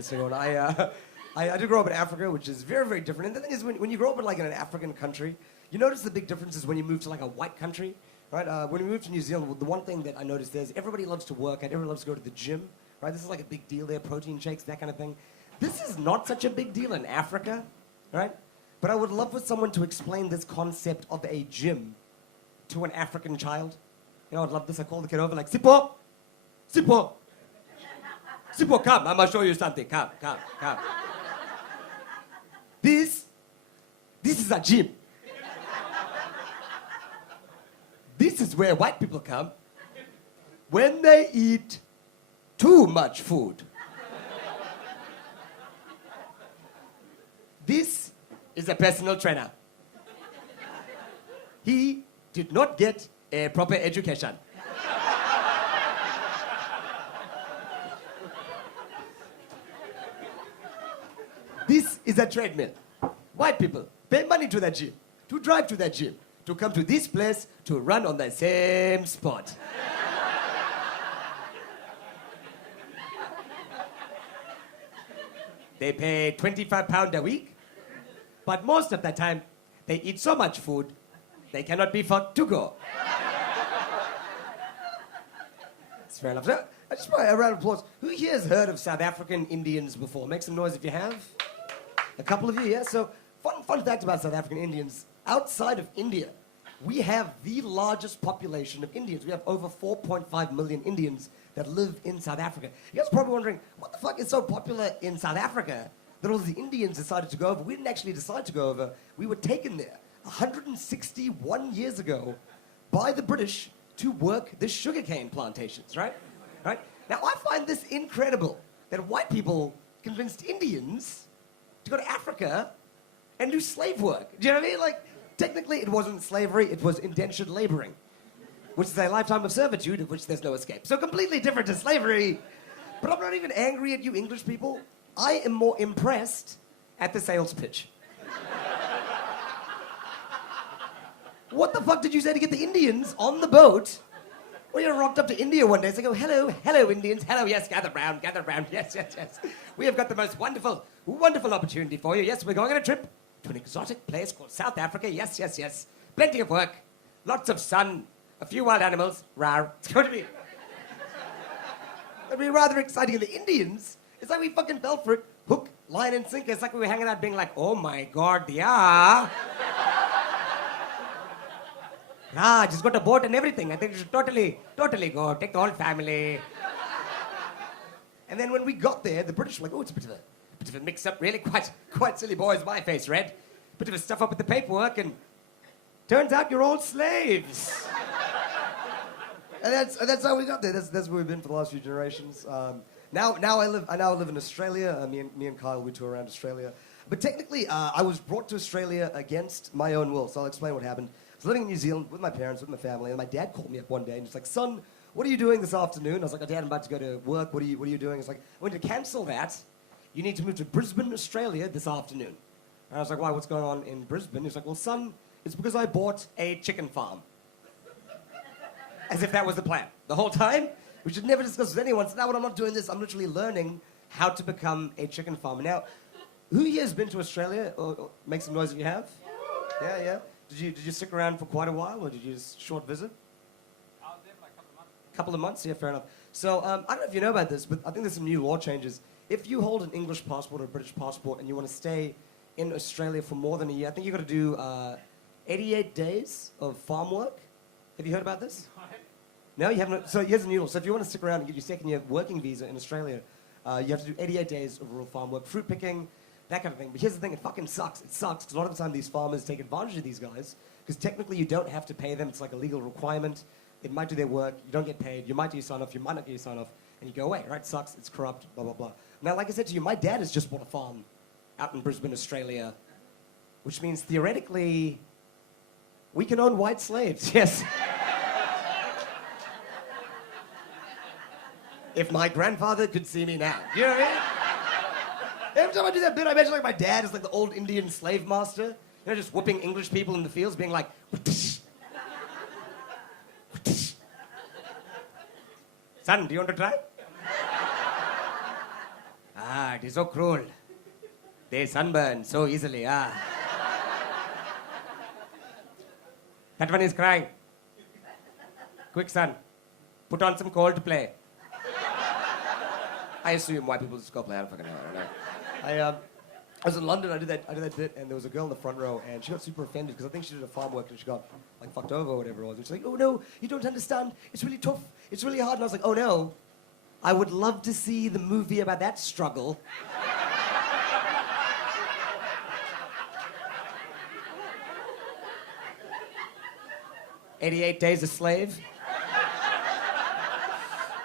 So I did grow up in Africa, which is very, very different. And the thing is, when you grow up in like in an African country, you notice the big differences when you move to like a white country, right? When we moved to New Zealand, the one thing that I noticed is everybody loves to work and everybody loves to go to the gym, right? This is like a big deal there, protein shakes, that kind of thing. This is not such a big deal in Africa, right? But I would love for someone to explain this concept of a gym to an African child. You know, I'd love this. I call the kid over like, Sipo, Sipo, Sipo, come, I'm gonna show you something. Come. This is a gym. This is where white people come when they eat too much food. This is a personal trainer. He did not get a proper education. This is a treadmill. White people pay money to that gym, to drive to that gym, to come to this place to run on the same spot. They pay £25 a week, but most of the time, they eat so much food, they cannot be afford to go. That's fair enough. So, I just want a round of applause. Who here has heard of South African Indians before? Make some noise if you have. A couple of you, yeah? So, fun fact about South African Indians. Outside of India, we have the largest population of Indians. We have over 4.5 million Indians that live in South Africa. You guys are probably wondering, what the fuck is so popular in South Africa that all the Indians decided to go over? We didn't actually decide to go over. We were taken there 161 years ago by the British to work the sugarcane plantations, right? Now, I find this incredible that white people convinced Indians to go to Africa and do slave work. Do you know what I mean? Like, technically, it wasn't slavery, it was indentured laboring, which is a lifetime of servitude of which there's no escape. So completely different to slavery. But I'm not even angry at you English people. I am more impressed at the sales pitch. What the fuck did you say to get the Indians on the boat? Well, you rocked up to India one day, so they go, hello, Indians, hello, yes, gather round, yes. We have got the most wonderful opportunity for you. Yes, we're going on a trip to an exotic place called South Africa. Yes. Plenty of work, lots of sun, a few wild animals. Rawr. It's going to be... It'll be rather exciting. And the Indians, it's like we fucking fell for it. Hook, line, and sinker. It's like we were hanging out being like, oh my God, yeah. I just got a boat and everything. I think you should totally go. Take the whole family. And then when we got there, the British were like, oh, it's a bit of a mix-up, really. Quite silly boys, my face red. Bit of a stuff up with the paperwork, and turns out you're all slaves. And that's how we got there. That's where we've been for the last few generations. Now I live in Australia. Me and Kyle, we tour around Australia. But technically, I was brought to Australia against my own will. So I'll explain what happened. I was living in New Zealand with my parents, with my family, and my dad called me up one day and he's like, son, what are you doing this afternoon? I was like, oh, Dad, I'm about to go to work. What are you doing? He's like, I want to cancel that. You need to move to Brisbane, Australia this afternoon. And I was like, why, what's going on in Brisbane? He's like, well, son, it's because I bought a chicken farm. As if that was the plan. The whole time, we should never discuss with anyone. So now when I'm not doing this, I'm literally learning how to become a chicken farmer. Now, who here has been to Australia? Or make some noise if you have. Yeah. Did you stick around for quite a while, or did you just short visit? I was there for like a couple of months. Couple of months? Yeah, fair enough. So, I don't know if you know about this, but I think there's some new law changes. If you hold an English passport or a British passport and you want to stay in Australia for more than a year, I think you've got to do 88 days of farm work. Have you heard about this? No, you haven't. So here's a new law. So if you want to stick around and get your second year working visa in Australia, you have to do 88 days of rural farm work, fruit picking, that kind of thing. But here's the thing, it fucking sucks. It sucks because a lot of the time these farmers take advantage of these guys because technically you don't have to pay them. It's like a legal requirement. They might do their work. You don't get paid. You might do your sign-off. You might not get your sign-off. And you go away, right? It sucks. It's corrupt, blah, blah, blah. Now, like I said to you, my dad has just bought a farm out in Brisbane, Australia, which means theoretically we can own white slaves, yes. If my grandfather could see me now. You know what I mean? Every time I do that bit, I imagine like my dad is like the old Indian slave master, you know, just whooping English people in the fields, being like, son, do you want to try? it is so cruel. They sunburn so easily, ah. That one is crying. Quick, son. Put on some Coldplay. I assume white people just go play. I don't fucking know. I don't know. I was in London. I did that bit, and there was a girl in the front row, and she got super offended because I think she did a farm work and she got like fucked over or whatever it was. And she's like, "Oh no, you don't understand. It's really tough. It's really hard." And I was like, "Oh no, I would love to see the movie about that struggle." 88 Days a Slave.